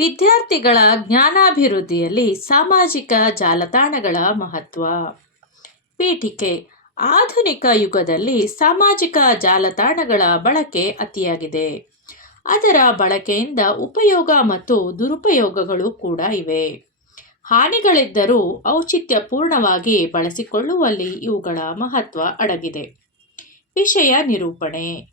ವಿದ್ಯಾರ್ಥಿಗಳ ಜ್ಞಾನಾಭಿವೃದ್ಧಿಯಲ್ಲಿ ಸಾಮಾಜಿಕ ಜಾಲತಾಣಗಳ ಮಹತ್ವ. ಪೀಠಿಕೆ. ಆಧುನಿಕ ಯುಗದಲ್ಲಿ ಸಾಮಾಜಿಕ ಜಾಲತಾಣಗಳ ಬಳಕೆ ಅತಿಯಾಗಿದೆ. ಅದರ ಬಳಕೆಯಿಂದ ಉಪಯೋಗ ಮತ್ತು ದುರುಪಯೋಗಗಳು ಕೂಡ ಇವೆ. ಹಾನಿಗಳಿದ್ದರೂ ಔಚಿತ್ಯಪೂರ್ಣವಾಗಿ ಬಳಸಿಕೊಳ್ಳುವಲ್ಲಿ ಇವುಗಳ ಮಹತ್ವ ಅಡಗಿದೆ. ವಿಷಯ ನಿರೂಪಣೆ.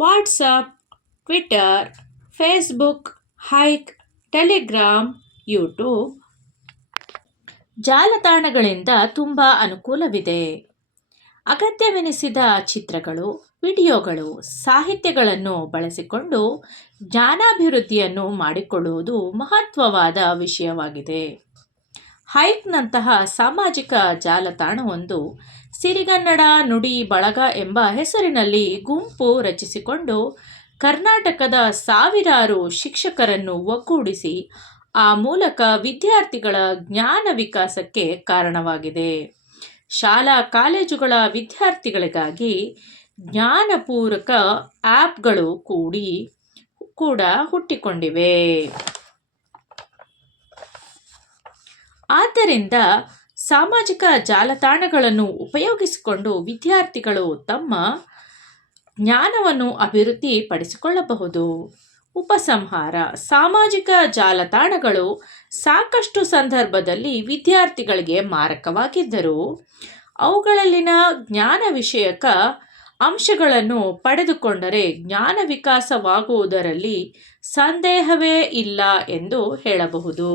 WhatsApp, Twitter, Facebook, Hike, Telegram, YouTube ಜಾಲತಾಣಗಳಿಂದ ತುಂಬ ಅನುಕೂಲವಿದೆ. ಅಗತ್ಯವೆನಿಸಿದ ಚಿತ್ರಗಳು, ವಿಡಿಯೋಗಳು, ಸಾಹಿತ್ಯಗಳನ್ನು ಬಳಸಿಕೊಂಡು ಜ್ಞಾನಾಭಿವೃದ್ಧಿಯನ್ನು ಮಾಡಿಕೊಳ್ಳುವುದು ಮಹತ್ವವಾದ ವಿಷಯವಾಗಿದೆ. ಹೈಕ್ನಂತಹ ಸಾಮಾಜಿಕ ಜಾಲತಾಣವೊಂದು ಸಿರಿಗನ್ನಡ ನುಡಿ ಬಳಗ ಎಂಬ ಹೆಸರಿನಲ್ಲಿ ಗುಂಪು ರಚಿಸಿಕೊಂಡು ಕರ್ನಾಟಕದ ಸಾವಿರಾರು ಶಿಕ್ಷಕರನ್ನು ಒಗ್ಗೂಡಿಸಿ ಆ ಮೂಲಕ ವಿದ್ಯಾರ್ಥಿಗಳ ಜ್ಞಾನ ವಿಕಾಸಕ್ಕೆ ಕಾರಣವಾಗಿದೆ. ಶಾಲಾ ಕಾಲೇಜುಗಳ ವಿದ್ಯಾರ್ಥಿಗಳಿಗಾಗಿ ಜ್ಞಾನಪೂರಕ ಆ್ಯಪ್ಗಳು ಕೂಡ ಹುಟ್ಟಿಕೊಂಡಿವೆ. ಆದ್ದರಿಂದ ಸಾಮಾಜಿಕ ಜಾಲತಾಣಗಳನ್ನು ಉಪಯೋಗಿಸಿಕೊಂಡು ವಿದ್ಯಾರ್ಥಿಗಳು ತಮ್ಮ ಜ್ಞಾನವನ್ನು ಅಭಿವೃದ್ಧಿ ಪಡಿಸಿಕೊಳ್ಳಬಹುದು. ಉಪಸಂಹಾರ. ಸಾಮಾಜಿಕ ಜಾಲತಾಣಗಳು ಸಾಕಷ್ಟು ಸಂದರ್ಭದಲ್ಲಿ ವಿದ್ಯಾರ್ಥಿಗಳಿಗೆ ಮಾರಕವಾಗಿದ್ದರೂ ಅವುಗಳಲ್ಲಿನ ಜ್ಞಾನ ವಿಷಯಕ ಅಂಶಗಳನ್ನು ಪಡೆದುಕೊಂಡರೆ ಜ್ಞಾನ ವಿಕಾಸವಾಗುವುದರಲ್ಲಿ ಸಂದೇಹವೇ ಇಲ್ಲ ಎಂದು ಹೇಳಬಹುದು.